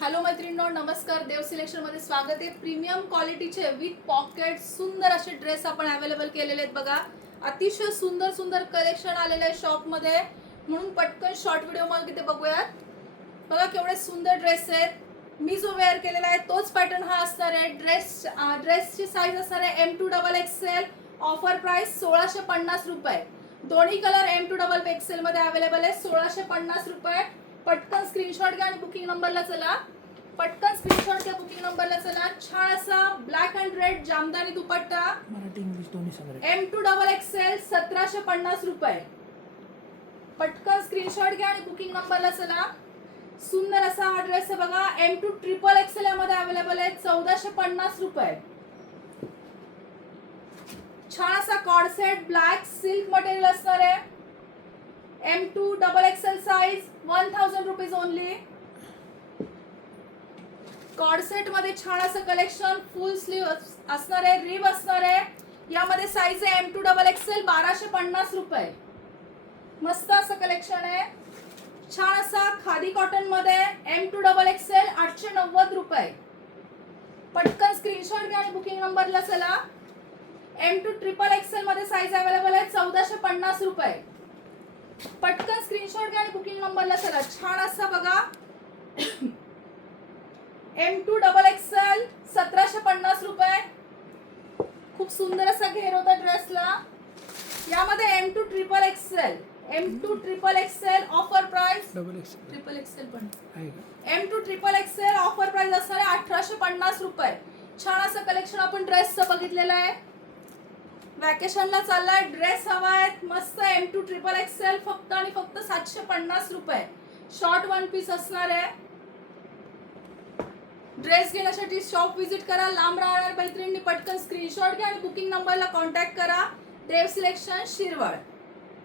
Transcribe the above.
Hello मैत्रिणींनो, नमस्कार. देव selection मध्ये स्वागत आहे. प्रीमियम क्वालिटीचे विथ पॉकेट सुंदर असे ड्रेस आपण अवेलेबल केलेले आहेत. बघा, अतिशय सुंदर सुंदर कलेक्शन आलेले आहे शॉप मध्ये, म्हणून पटकन शॉर्ट व्हिडिओ मध्ये ते बघूयात. बघा केवढे सुंदर ड्रेस आहेत. मी जो वेअर केलेला आहे तोच पॅटर्न हा असणार आहे. ड्रेसची साईज असणार आहे M2XXL. ऑफर प्राइस 1650 रुपये. दोन्ही कलर M2XXL मध्ये अवेलेबल आहे. 1650 रुपये. पटकन स्क्रीनशॉट घ्या आणि बुकिंग नंबरला चला. पटकन स्क्रीनशॉट घ्या, बुकिंग नंबरला चला. छान असा black and red jamdani dupatta, Marathi English दोन्ही सगळे. M2XXL 1750 रुपये. पटकन स्क्रीनशॉट घ्या आणि बुकिंग नंबरला चला. सुंदर असा हा ड्रेस आहे बघा. M2XXL मध्ये अवेलेबल आहे. 1450 रुपये. छान असा cord set, black silk material असणार आहे. M2XXL size 1000 rupees only. Cord set मध्ये छान असं कलेक्शन, फुल स्लीव असणार आहे, रिब असणार आहे. यामध्ये साइज आहे M2XXL 1250 रुपये. मस्त असं कलेक्शन आहे. छान असा खादी कॉटन मध्ये M2XXL 890 रुपये. पटकन स्क्रीनशॉट घ्या आणि बुकिंग नंबरला चला. M2XXL मध्ये साइज अवेलेबल आहे. 1450 रुपये. पटकन स्क्रीनशॉट घ्या आणि बुकिंग नंबरला चला. छान असा बघा, M2XXL 1750 रुपये. खूप सुंदर असा घेर होता ड्रेसला. यामध्ये M2XXL ऑफर प्राइस XXL पण M2XXL ऑफर प्राइस असणार आहे 1850 रुपये. छान असं कलेक्शन आपण ड्रेसचं बघितलेलं आहे. वॅकेशनला चाललाय, ड्रेस हवाय मस्त. M2XXL फक्त आणि फक्त 750 रुपये. शॉर्ट वन पीस असणार आहे. ड्रेस घेण्यासाठी शॉप विजिट करा. लांब राहणार मैत्रिणींनी पटकन स्क्रीनशॉट घ्या आणि बुकिंग नंबरला कॉन्टॅक्ट करा. देव सिलेक्शन, शिरवळ.